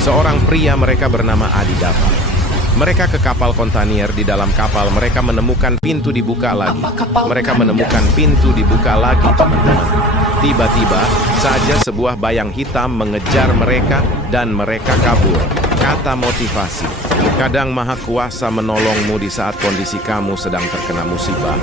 Seorang pria mereka bernama Adidava. Mereka ke kapal kontanier. Di dalam kapal mereka menemukan pintu dibuka lagi. Mereka menemukan pintu dibuka lagi, teman-teman. Tiba-tiba saja sebuah bayang hitam mengejar mereka dan mereka kabur. Kata motivasi. Kadang Maha Kuasa menolongmu di saat kondisi kamu sedang terkena musibah.